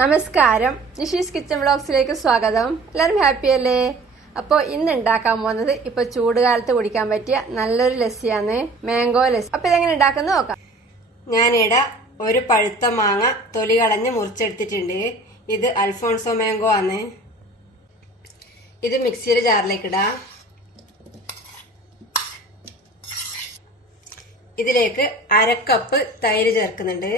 നമസ്കാരം, നിഷീസ് കിച്ചൺ വ്ളോഗ്സിലേക്ക് സ്വാഗതം. എല്ലാവരും ഹാപ്പി അല്ലേ? അപ്പോൾ ഇന്ന് ഉണ്ടാക്കാൻ പോകുന്നത് ഇപ്പൊ ചൂടുകാലത്ത് കുടിക്കാൻ പറ്റിയ നല്ലൊരു ലസ്സിയാണ്, മാംഗോ ലസ്സി. അപ്പൊ ഇതെങ്ങനെ ഉണ്ടാക്കുന്നത് നോക്കാം. ഞാനിവിടെ ഒരു പഴുത്ത മാങ്ങ തൊലി കളഞ്ഞ് മുറിച്ചെടുത്തിട്ടുണ്ട്. ഇത് അൽഫോൺസോ മാംഗോ ആണ്. ഇത് മിക്സിയുടെ ജാറിലേക്ക് ഇടാം. ഇതിലേക്ക് 1/2 കപ്പ് തൈര് ചേർക്കുന്നുണ്ട്.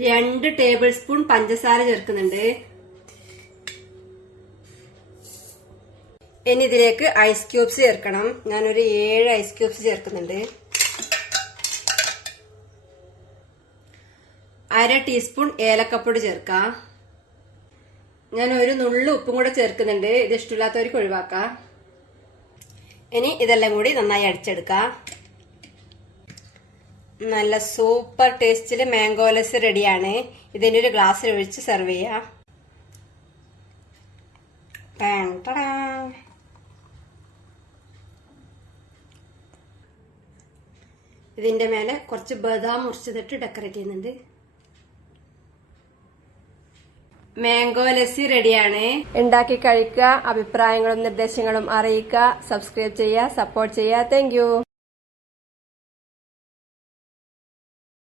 2 ടേബിൾ സ്പൂൺ പഞ്ചസാര ചേർക്കുന്നുണ്ട്. ഇനി ഇതിലേക്ക് ഐസ് ക്യൂബ്സ് ചേർക്കണം. ഞാനൊരു 7 ഐസ് ക്യൂബ്സ് ചേർക്കുന്നുണ്ട്. 1/2 ടീസ്പൂൺ ഏലക്കപ്പൊടി ചേർക്കാം. ഞാൻ ഒരു നുള്ളു ഉപ്പും കൂടെ ചേർക്കുന്നുണ്ട്. ഇത് ഇഷ്ടമില്ലാത്തവർക്ക് ഒഴിവാക്കാം. ഇനി ഇതെല്ലാം കൂടി നന്നായി അടിച്ചെടുക്കാം. നല്ല സൂപ്പർ ടേസ്റ്റില് മാംഗോ ലസ്സി റെഡിയാണ്. ഇതിന്റെ ഒരു ഗ്ലാസ്സിൽ ഒഴിച്ച് സെർവ് ചെയ്യാം. ഇതിന്റെ മേലെ കുറച്ച് ബദാം മുറിച്ചതിട്ട് ഡെക്കറേറ്റ് ചെയ്യുന്നുണ്ട്. മാംഗോ ലസ്സി റെഡിയാണ്. ഉണ്ടാക്കി കഴിക്കുക. അഭിപ്രായങ്ങളും നിർദ്ദേശങ്ങളും അറിയിക്കുക. സബ്സ്ക്രൈബ് ചെയ്യുക, സപ്പോർട്ട് ചെയ്യുക. Thank you.